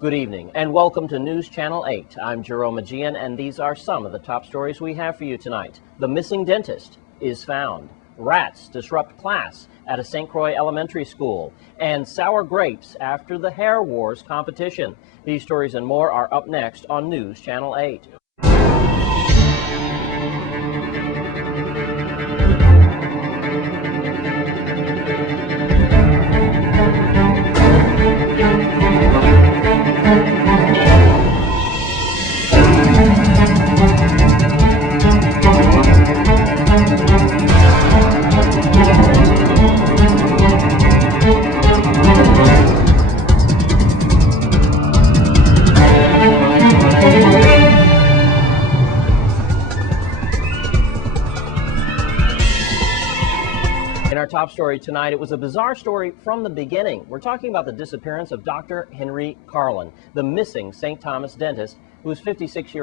Good evening and welcome to News Channel 8. I'm Jerome Aegean and these are some of the top stories we have for you tonight. The missing dentist is found. Rats disrupt class at a St. Croix elementary school. And sour grapes after the Hair Wars competition. These stories and more are up next on News Channel 8. In our top story tonight, it was a bizarre story from the beginning. We're talking about the disappearance of Dr. Henry Carlin, the missing St. Thomas dentist who was 56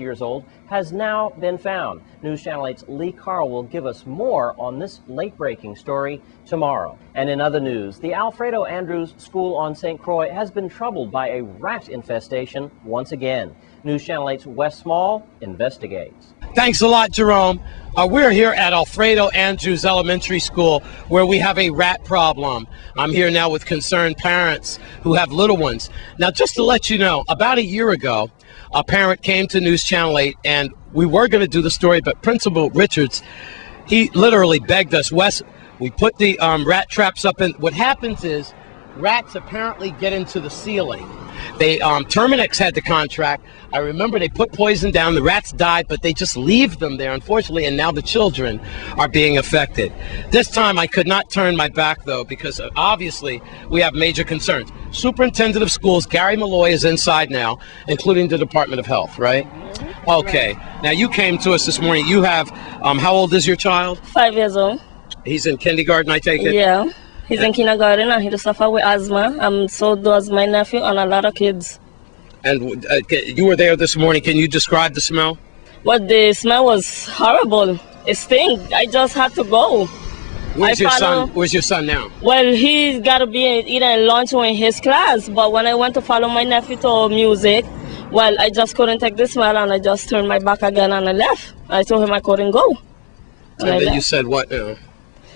years old, has now been found. News Channel 8's Lee Carl will give us more on this late-breaking story tomorrow. And in other news, the Alfredo Andrews School on St. Croix has been troubled by a rat infestation once again. News Channel 8's Wes Small investigates. Thanks a lot, Jerome. We're here at Alfredo Andrews Elementary School where we have a rat problem. I'm here now with concerned parents who have little ones. Now, just to let you know, about a year ago, a parent came to News Channel 8 and we were going to do the story, but Principal Richards, he literally begged us, Wes, we put the rat traps up, and what happens is rats apparently get into the ceiling. They Terminix had the contract. I remember they put poison down, the rats died, but they just leave them there, unfortunately, and now the children are being affected. This time I could not turn my back, though, because obviously we have major concerns. Superintendent of Schools, Gary Malloy, is inside now, including the Department of Health, right? Okay. Now, you came to us this morning. You have, how old is your child? 5 years old. He's in kindergarten, I take it? Yeah. He's in kindergarten and he does suffer with asthma, and so does my nephew and a lot of kids. And you were there this morning. Can you describe the smell? Well, the smell was horrible. It stinks. I just had to go. Where's your son now? Well, he's got to be eating lunch or in his class, but when I went to follow my nephew to music, well, I just couldn't take the smell and I just turned my back again and I left. I told him I couldn't go. And then you said what now?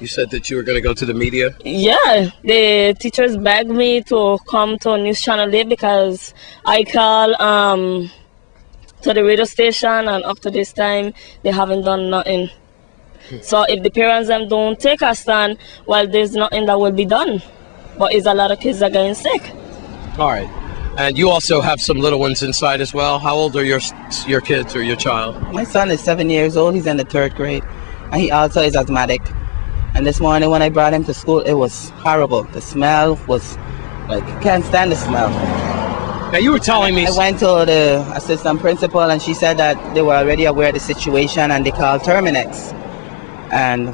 You said that you were going to go to the media? Yeah, the teachers begged me to come to News Channel 8 because I called to the radio station, and up to this time, they haven't done nothing. So if the parents don't take a stand, well, there's nothing that will be done. But it's a lot of kids that are getting sick. All right. And you also have some little ones inside as well. How old are your kids or your child? My son is 7 years old. He's in the 3rd grade. And he also is asthmatic. And this morning when I brought him to school, it was horrible. The smell was like, you can't stand the smell. Now you were telling me... I went to the assistant principal and she said that they were already aware of the situation and they called Terminix. And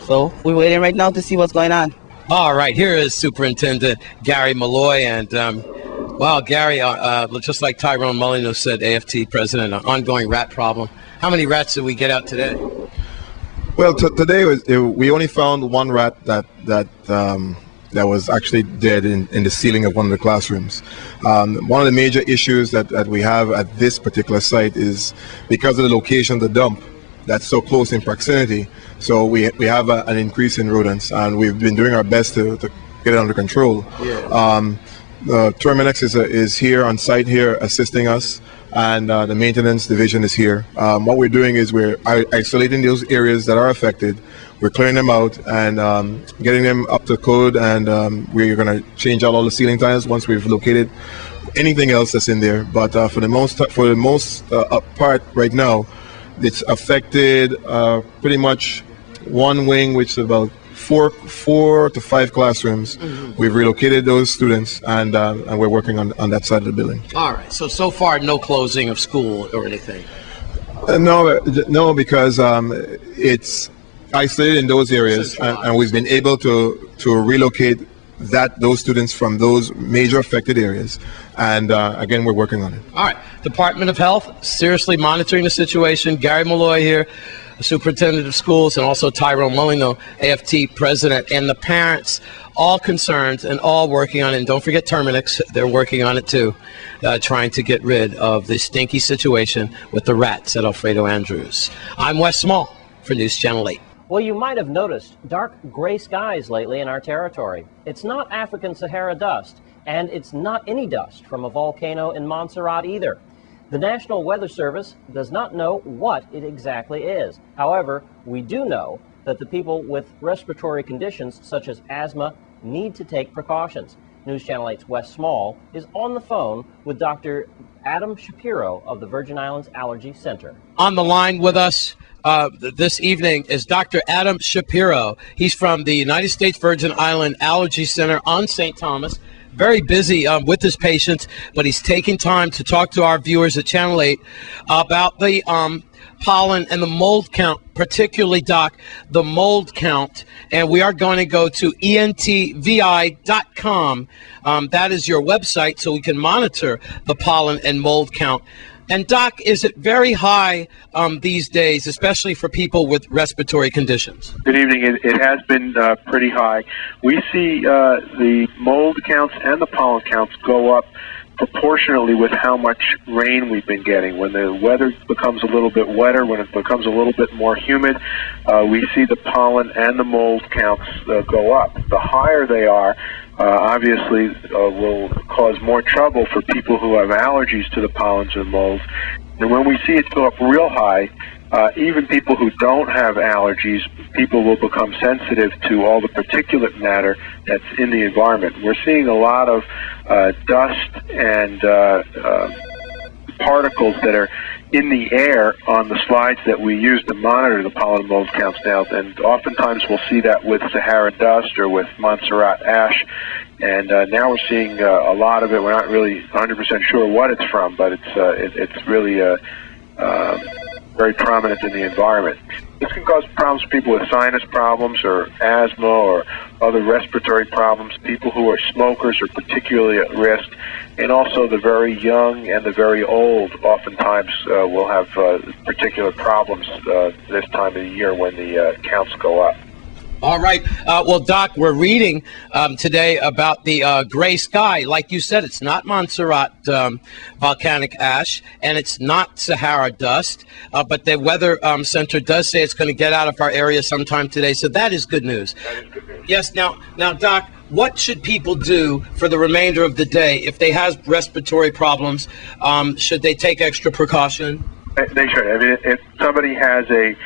so we're waiting right now to see what's going on. All right, here is Superintendent Gary Malloy. And wow, Gary, just like Tyrone Mullino said, AFT president, an ongoing rat problem. How many rats did we get out today? Well, today we only found one rat that was actually dead in the ceiling of one of the classrooms. One of the major issues that we have at this particular site is because of the location of the dump that's so close in proximity. So we have an increase in rodents, and we've been doing our best to get it under control. Yeah. The Terminix is here on site here assisting us. And the maintenance division is here. What we're doing is we're isolating those areas that are affected. We're clearing them out and getting them up to code, and we're going to change out all the ceiling tiles once we've located anything else that's in there. But for the most part right now, it's affected pretty much one wing, which is about four to five classrooms. Mm-hmm. We've relocated those students, and we're working on that side of the building. All right. So far, no closing of school or anything? No, because it's isolated in those areas, and we've been able to relocate those students from those major affected areas. And again, we're working on it. All right. Department of Health, seriously monitoring the situation. Gary Malloy here. the superintendent of schools, and also Tyrone Molino, AFT president, and the parents, all concerned and all working on it. And don't forget Terminix, they're working on it too, trying to get rid of the stinky situation with the rats at Alfredo Andrews. I'm Wes Small for News Channel 8. Well, you might have noticed dark gray skies lately in our territory. It's not African Sahara dust, and it's not any dust from a volcano in Montserrat either. The National Weather Service does not know what it exactly is. However, we do know that the people with respiratory conditions such as asthma need to take precautions. News Channel 8's Wes Small is on the phone with Dr. Adam Shapiro of the Virgin Islands Allergy Center. On the line with us this evening is Dr. Adam Shapiro. He's from the United States Virgin Island Allergy Center on St. Thomas. Very busy with his patients, but he's taking time to talk to our viewers at Channel 8 about the pollen and the mold count, particularly, Doc, the mold count. And we are going to go to entvi.com. That is your website, so we can monitor the pollen and mold count. And Doc, is it very high these days, especially for people with respiratory conditions? Good evening. It has been pretty high. We see the mold counts and the pollen counts go up proportionately with how much rain we've been getting. When the weather becomes a little bit wetter, when it becomes a little bit more humid, we see the pollen and the mold counts go up. The higher they are, obviously will cause more trouble for people who have allergies to the pollens or molds. And when we see it go up real high, even people who don't have allergies, people will become sensitive to all the particulate matter that's in the environment. We're seeing a lot of dust and particles that are in the air on the slides that we use to monitor the pollen and mold counts now, and oftentimes we'll see that with Sahara dust or with Montserrat ash, and now we're seeing a lot of it. We're not really 100% sure what it's from, but it's really very prominent in the environment. This can cause problems for people with sinus problems or asthma or other respiratory problems. People who are smokers are particularly at risk, and also the very young and the very old oftentimes will have particular problems this time of the year when the counts go up. All right. Well, Doc, we're reading today about the gray sky. Like you said, it's not Montserrat volcanic ash, and it's not Sahara dust, but the Weather Center does say it's going to get out of our area sometime today, so that is good news. That is good news. Yes. Now, Doc, what should people do for the remainder of the day if they have respiratory problems? Should they take extra precaution? They should. I mean, if somebody has a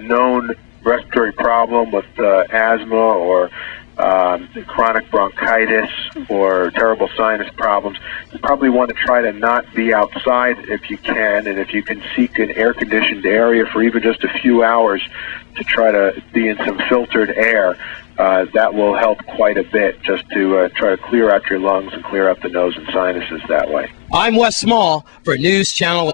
known respiratory problem with asthma or chronic bronchitis or terrible sinus problems, you probably want to try to not be outside if you can, and if you can seek an air-conditioned area for even just a few hours to try to be in some filtered air. That will help quite a bit, just to try to clear out your lungs and clear out the nose and sinuses that way. I'm Wes Small for News Channel